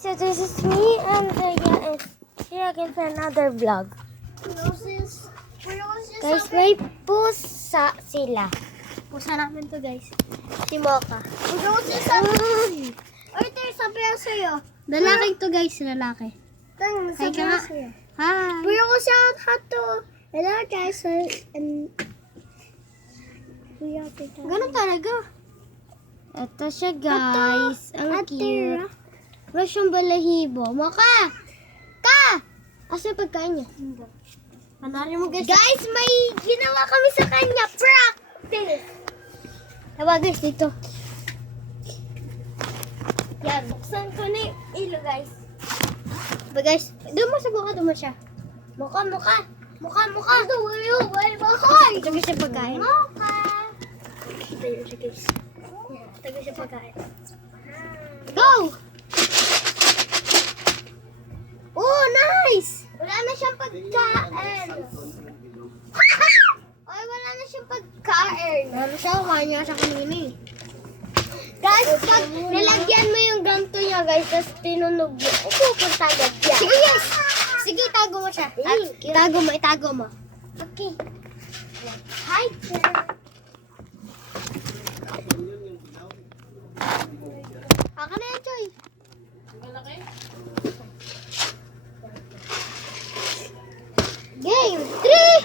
So this is me and yeah, it's here again for another vlog. Guys, may pusa sila. Pusa namin to guys. Si Mocha. Order sabi ko sa'yo. Lalaki to guys, lalaki. Sabi ko nga. sa'yo. Hi! Pero ko siya hato. Hello guys. And Ganun talaga. Ito siya guys. Ang cute. Wala siyang balahibo. Mocha! Ka! Asa yung pagkain niya? Panarin mo guys. Guys, may ginawa kami sa kanya. Practice. Tama guys, dito. Yan, buksan ko na yung ilo guys. Ba guys, doon mo sa buka, doon mo siya. Mukha. Ito, wala bakoy. Ito guys yung pagkain. Mukha. Ito yun siya guys. Ito guys yung pagkain. Go! Oh, nice! Wala na siyang pagkain. Ay, wala na siyang pagkain. Ano siya, kumain niya sa kanina eh. Guys, pag nilagyan mo yung ganto niya, guys, tapos tinunog mo, pupunta agad yan. Sige yes! Sige, itago mo siya. Itago mo. Okay. Hi, sir. Aka na yan, Choy. Game 3, 2,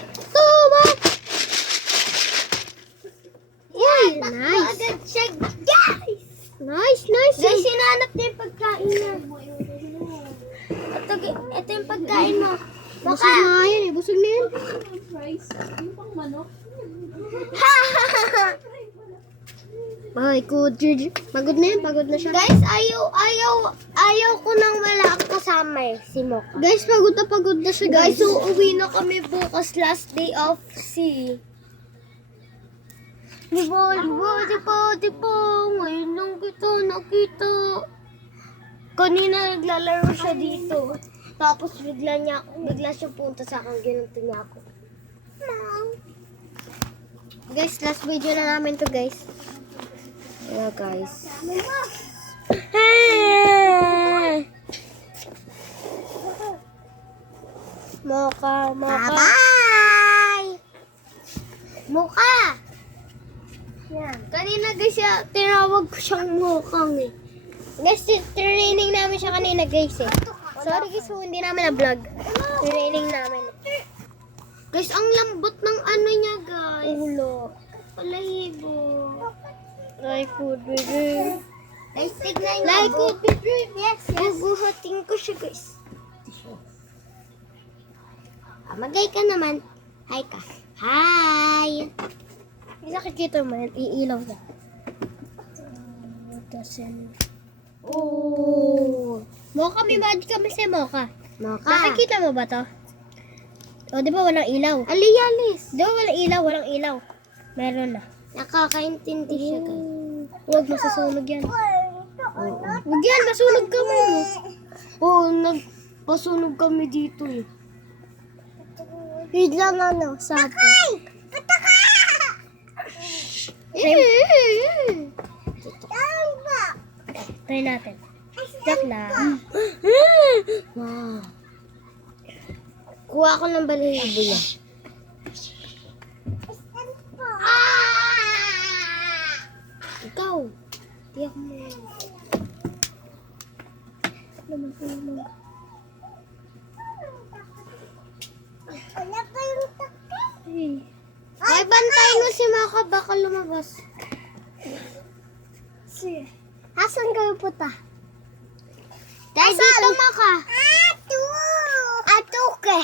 1. Yay, Takbo nice. agad siya, guys! Nice. Guys, sinanap niya yung pagkain niya. Ito yung pagkain mo. Busog na yan eh. Busog na yan. Ay, Kudrid. Pagod na yan. Pagod na siya. Guys, ayaw ko nang wala ang kasama eh, si Mocha. Guys, pagod na siya, Guys, guys. so uwi na kami bukas, last day of sea. Di ba, ngayon lang kita nakita. Kanina naglalaro siya dito. Tapos bigla siya punta sa akin, ginunto niya ako. Mom. Guys, last video na namin to, guys. Yeah, guys. Mocha. Bye! Mocha! Yan. Kanina guys, tinawag ko siyang Mochang eh. Guys, training namin siya kanina, guys, eh. Sorry, guys, kung hindi namin na-vlog. Training namin. Guys, ang lambot ng ano niya, guys. Ulo. Palahibo. Like food, baby. Guys, tignan niyo. Like good dream. Yes. Guguhatin ko siya, guys. Magay ka naman. Hi ka. Hi! Hindi nakikita mo yan. Iilaw na. Oh! Mocha, may magic kami sa Mocha. Mocha. Nakikita mo ba to? O, di ba walang ilaw? Alialis. Di ba walang ilaw? Walang ilaw. Meron na. Nakakaintindi siya, guys. Huwag masasunog yan. Huwag yan, masunog ka mo. Oo, nagpasunog kami dito eh. Wait lang sapo. Try natin. Stop na. Wow. Kuha ko ng balahibo niya. Ikaw. Tiyak mo. Ay, bantayin mo si Mocha, baka lumabas. Asan kayo puta? Dahil dito, Mocha. Atuke.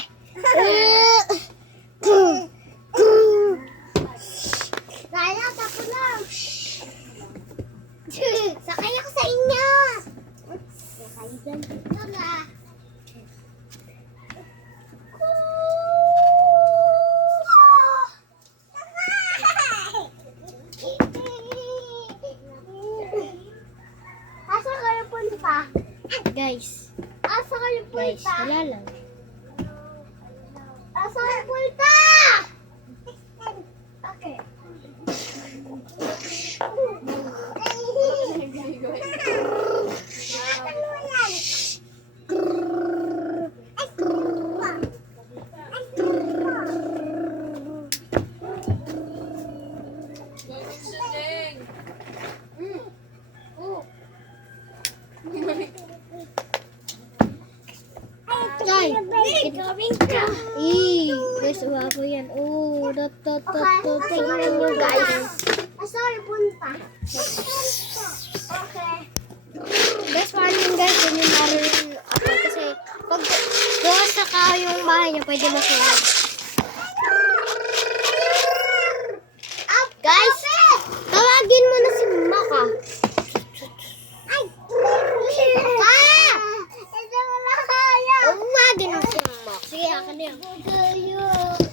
Lala, tapo lang. Sakay ako sa inyo. Sakay dyan. Lola. Asa kayo punta? Guys. Asa kayo Guys, punta? wala lang. Asa kayo punta? Okay. coming ka. Guys, uwapo yan. Oh, Tingnan nyo guys. Sorry, punta. Okay. Guys, paano yun guys? Yun yung naroon ako. Kasi, pag bukas na ka yung bahay niya, pwede masunog. Guys, tawagin mo na si Maka. Ay! Maka! Ito wala kaya. Tawagin mo si Maka. Sige, akin na yun.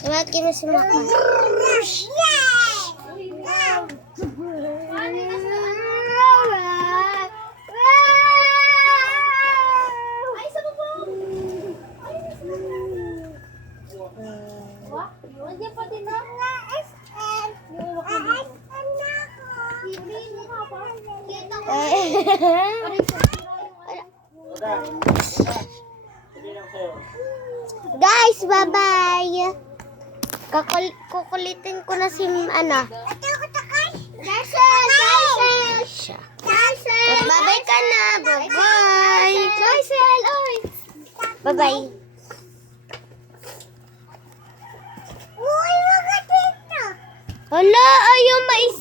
Tawagin mo si Maka. Guys, bye-bye. Kukulitin ko na si siya. Bye-bye ka na. Bye-bye. Bye-bye. Hala, ayaw mais